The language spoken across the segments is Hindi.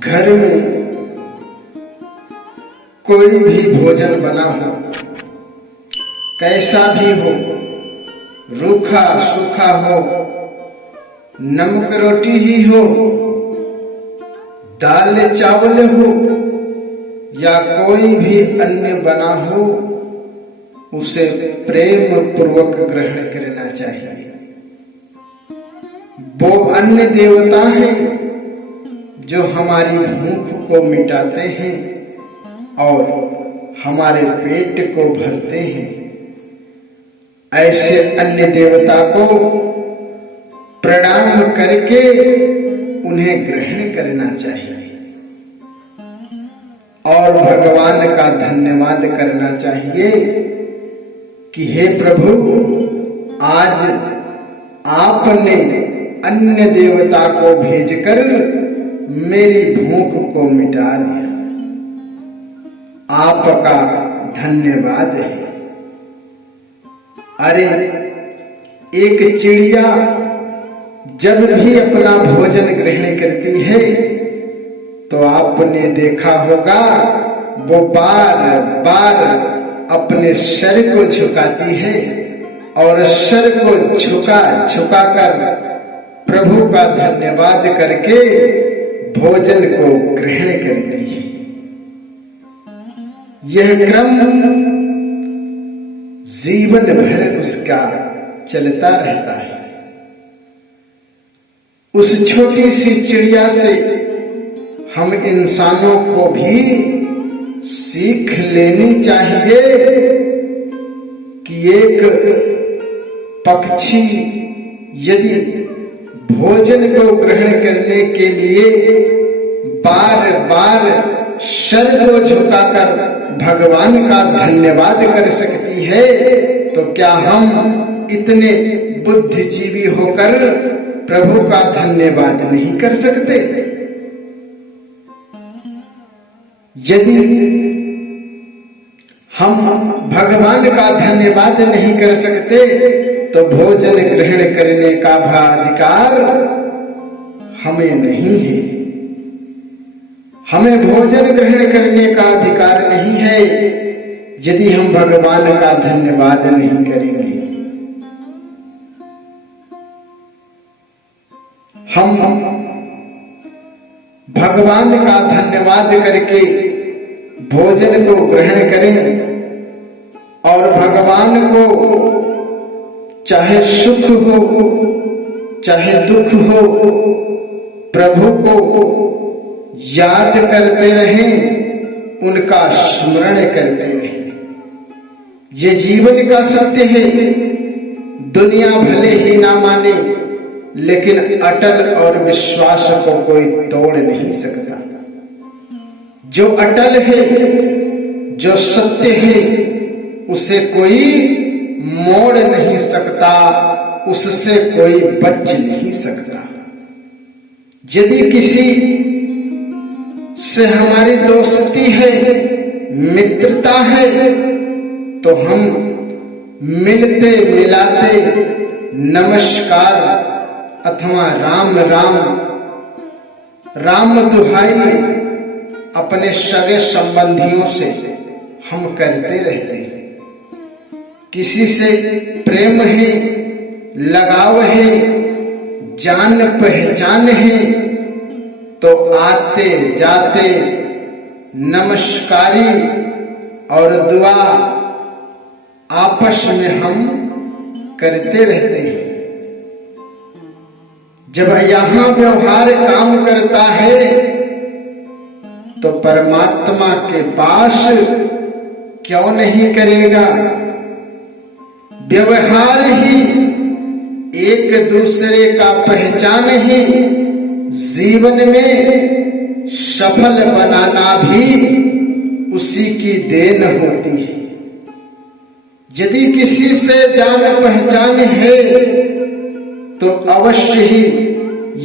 घर में कोई भी भोजन बना हो, कैसा भी हो, रूखा सूखा हो, नमक रोटी ही हो, दाल चावल हो या कोई भी अन्य बना हो, उसे प्रेम पूर्वक ग्रहण करना चाहिए। वो अन्य देवता हैं जो हमारी भूख को मिटाते हैं और हमारे पेट को भरते हैं। ऐसे अन्य देवता को प्रणाम करके उन्हें ग्रहण करना चाहिए और भगवान का धन्यवाद करना चाहिए कि हे प्रभु, आज आपने अन्य देवता को भेजकर मेरी भूख को मिटा दिया। आपका धन्यवाद है। अरे, एक चिड़िया जब भी अपना भोजन ग्रहण करती है तो आपने देखा होगा वो बार बार अपने सर को झुकाती है और सर को झुका कर प्रभु का धन्यवाद करके भोजन को ग्रहण करती है। यह क्रम जीवन भर उसका चलता रहता है। उस छोटी सी चिड़िया से हम इंसानों को भी सीख लेनी चाहिए कि एक पक्षी यदि भोजन को ग्रहण करने के लिए बार बार सर को झुकाकर भगवान का धन्यवाद कर सकती है, तो क्या हम इतने बुद्धिजीवी होकर प्रभु का धन्यवाद नहीं कर सकते? यदि हम भगवान का धन्यवाद नहीं कर सकते तो भोजन ग्रहण करने का अधिकार हमें नहीं है। हमें भोजन ग्रहण करने का अधिकार नहीं है यदि हम भगवान का धन्यवाद नहीं करेंगे। हम भगवान का धन्यवाद करके भोजन को ग्रहण करें और भगवान को चाहे सुख हो चाहे दुख हो, प्रभु को याद करते रहें, उनका स्मरण करते रहें। ये जीवन का सत्य है। दुनिया भले ही ना माने, लेकिन अटल और विश्वास को कोई तोड़ नहीं सकता। जो अटल है, जो सत्य है, उसे कोई मोड़ नहीं सकता, उससे कोई बच नहीं सकता। यदि किसी से हमारी दोस्ती है, मित्रता है, तो हम मिलते मिलाते नमस्कार अथवा राम राम राम दुहाई अपने सगे संबंधियों से हम करते रहते हैं। किसी से प्रेम है, लगाव है, जान पहचान है, तो आते जाते नमस्कारी और दुआ आपस में हम करते रहते हैं। जब यहां व्यवहार काम करता है तो परमात्मा के पास क्यों नहीं करेगा? व्यवहार ही, एक दूसरे का पहचान ही जीवन में सफल बनाना भी उसी की देन होती है। यदि किसी से जान पहचान है तो अवश्य ही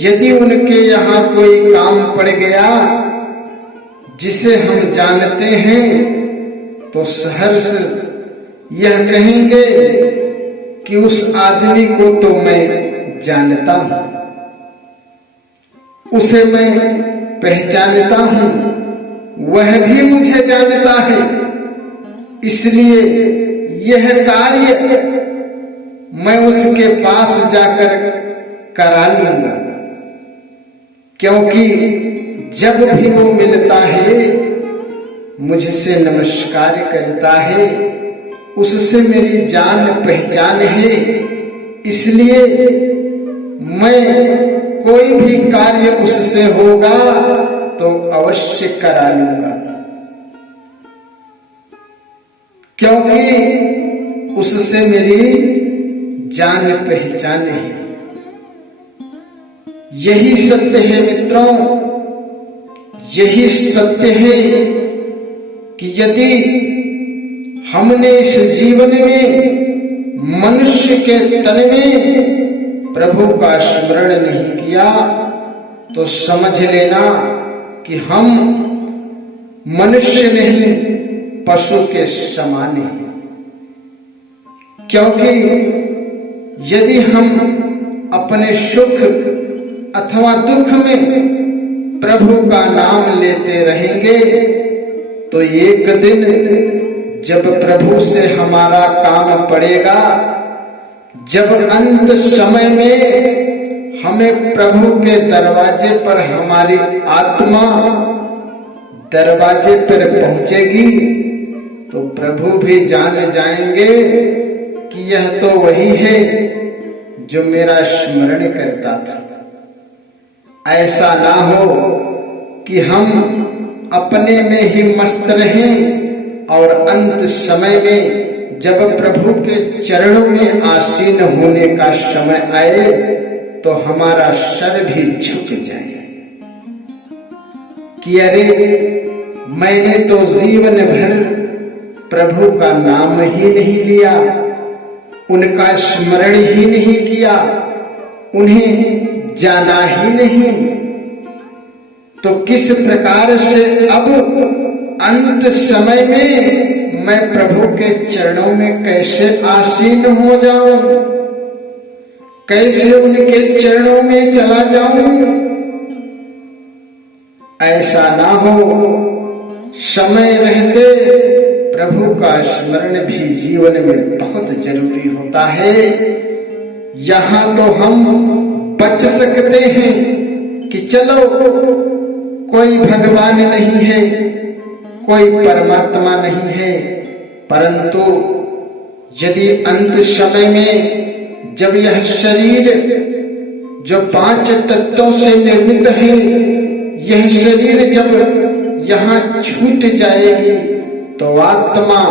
यदि उनके यहाँ कोई काम पड़ गया जिसे हम जानते हैं तो सहर्ष यह कहेंगे कि उस आदमी को तो मैं जानता हूं, उसे मैं पहचानता हूं, वह भी मुझे जानता है, इसलिए यह कार्य मैं उसके पास जाकर करा लूंगा। क्योंकि जब भी वो मिलता है, मुझसे नमस्कार करता है, उससे मेरी जान पहचान है, इसलिए मैं कोई भी कार्य उससे होगा तो अवश्य करा लूंगा, क्योंकि उससे मेरी जान पहचान है। यही सत्य है मित्रों, यही सत्य है कि यदि हमने इस जीवन में मनुष्य के तन में प्रभु का स्मरण नहीं किया तो समझ लेना कि हम मनुष्य नहीं पशु के समान हैं। क्योंकि यदि हम अपने सुख अथवा दुख में प्रभु का नाम लेते रहेंगे तो एक दिन जब प्रभु से हमारा काम पड़ेगा, जब अंत समय में हमें प्रभु के दरवाजे पर हमारी आत्मा दरवाजे पर पहुंचेगी तो प्रभु भी जान जाएंगे कि यह तो वही है जो मेरा स्मरण करता था। ऐसा ना हो कि हम अपने में ही मस्त रहें और अंत समय में जब प्रभु के चरणों में आसीन होने का समय आए तो हमारा सर भी झुक जाए कि अरे मैंने तो जीवन भर प्रभु का नाम ही नहीं लिया, उनका स्मरण ही नहीं किया, उन्हें जाना ही नहीं, तो किस प्रकार से अब अंत समय में मैं प्रभु के चरणों में कैसे आसीन हो जाऊं, कैसे उनके चरणों में चला जाऊं। ऐसा ना हो, समय रहते प्रभु का स्मरण भी जीवन में बहुत जरूरी होता है। यहां तो हम बच सकते हैं कि चलो कोई भगवान नहीं है, कोई परमात्मा नहीं है, परंतु यदि अंत समय में जब यह शरीर जो 5 तत्वों से निर्मित है, यह शरीर जब यहाँ छूट जाएगी तो आत्मा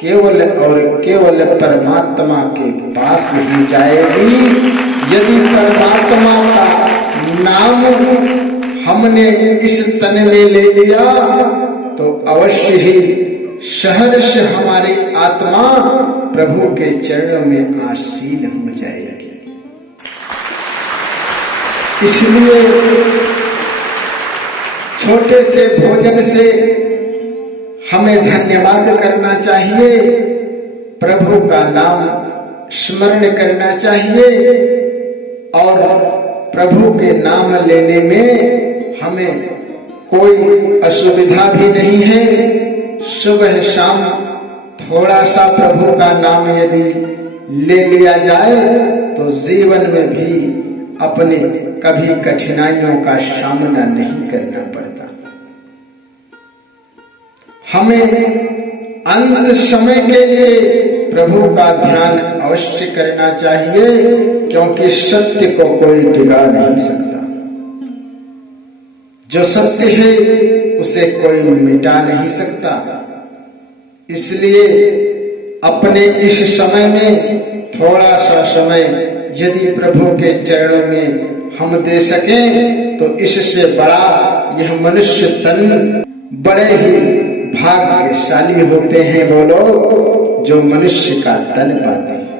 केवल और केवल परमात्मा के पास ही जाएगी। यदि परमात्मा का नाम हमने इस तन में ले लिया तो अवश्य ही सहर्ष हमारी आत्मा प्रभु के चरणों में आसीन हो जाएगी। इसलिए छोटे से भोजन से हमें धन्यवाद करना चाहिए, प्रभु का नाम स्मरण करना चाहिए और प्रभु के नाम लेने में हमें कोई असुविधा भी नहीं है। सुबह शाम थोड़ा सा प्रभु का नाम यदि ले लिया जाए तो जीवन में भी अपने कभी कठिनाइयों का सामना नहीं करना पड़ता। हमें अंत समय के लिए प्रभु का ध्यान अवश्य करना चाहिए, क्योंकि सत्य को कोई डिगा नहीं सकता। जो सत्य है उसे कोई मिटा नहीं सकता। इसलिए अपने इस समय में थोड़ा सा समय यदि प्रभु के चरणों में हम दे सकें तो इससे बड़ा यह मनुष्य तन बड़े ही भाग्यशाली होते हैं वो लोग जो मनुष्य का तन पाते हैं।